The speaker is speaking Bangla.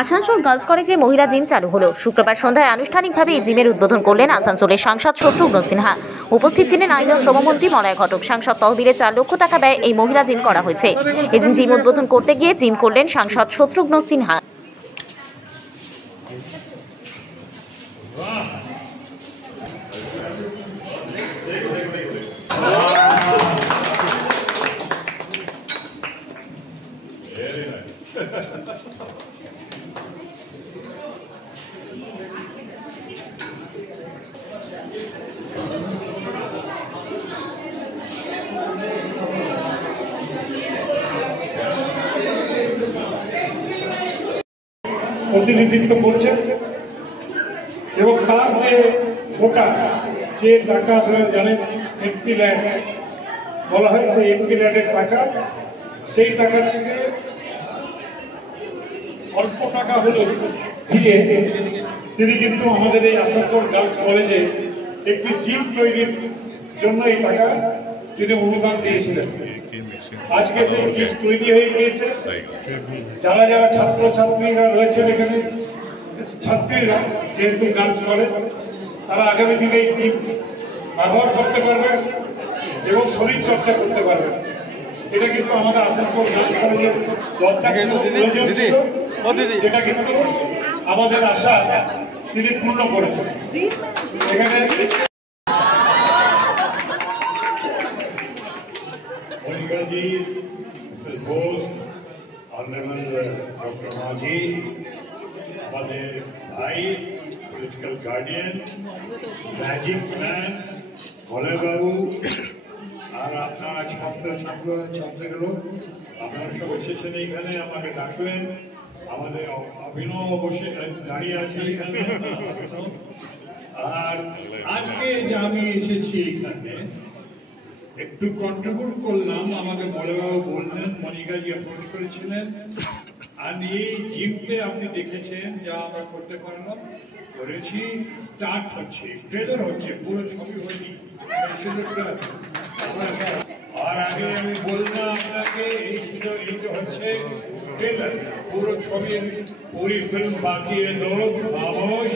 আসানসোল গার্লস কলেজে মহিলা জিম চালু হলো। শুক্রবার সন্ধ্যায় আনুষ্ঠানিকভাবে এই জিমের উদ্বোধন করলেন আসানসোলের সাংসদ শত্রুঘ্ন সিনহা। উপস্থিত ছিলেন আইন ও শ্রমমন্ত্রী মলয় ঘটক। সাংসদ তহবিলে 4 লক্ষ টাকা ব্যয়ে এই মহিলা জিম করা হয়েছে। এদিন জিম উদ্বোধন করতে গিয়ে জিম করলেন সাংসদ শত্রুঘ্ন সিনহা। প্রতিনিধিত্ব করছেন এবং তার যে গোটা যে টাকা আপনারা জানেন এমপি ল্যান্ড বলা হয়, সেই এমপি ল্যান্ডের টাকা, সেই টাকা থেকে অল্প টাকা হলেও দিয়ে তিনি কিন্তু আমাদের এই আসানসোল গার্লস কলেজে একটি জিম তৈরির জন্য এই টাকা তিনি অনুদান দিয়েছিলেন। আজকে সেই জিম তৈরি হয়ে গিয়েছে। যারা যারা ছাত্রছাত্রীরা রয়েছেন এখানে, ছাত্রীরা যেহেতু গার্লস কলেজ, তারা আগামী দিনে এই জিম ব্যবহার করতে পারবেন এবং শরীর চর্চা করতে পারবেন। এটা কিন্তু আমাদের আসানসোল গার্লস কলেজের দরকার ছিল, প্রয়োজন ছিল, যেটা কিন্তু আমাদের আশা তিনি পূর্ণ করেছেন। এখানে जी, Mr. Bose, Honorable Dr. Maji, আমাদের ভাই, political guardian, magic man, Malay বাবু, আর আপনার ছাত্রগুলো আপনারা সব এসেছেন এখানে, আমাকে ডাকবেন। আমাদের অভিনব বসে দাঁড়িয়ে আছে এখানে। আর আজকে যে আমি এসেছি এখানে একটু কন্ট্রিবিউট করলাম, আমাকে মলয়বাবু বললেন, মনিকাজি অ্যাপ্রোচ করেছিলেন। আর এই জিমকে আপনি দেখেছেন যা আমরা করতে পারলাম, করেছি, স্টার্ট হচ্ছে, ট্রেলার হচ্ছে, পুরো ছবি হয়নি। আর আগে আমি বললাম আপনাকে এই ছিল, এই যে হচ্ছে ট্রেলার, পুরো ছবি, পুরি ফিল্ম বাকি, লোক খামোশ।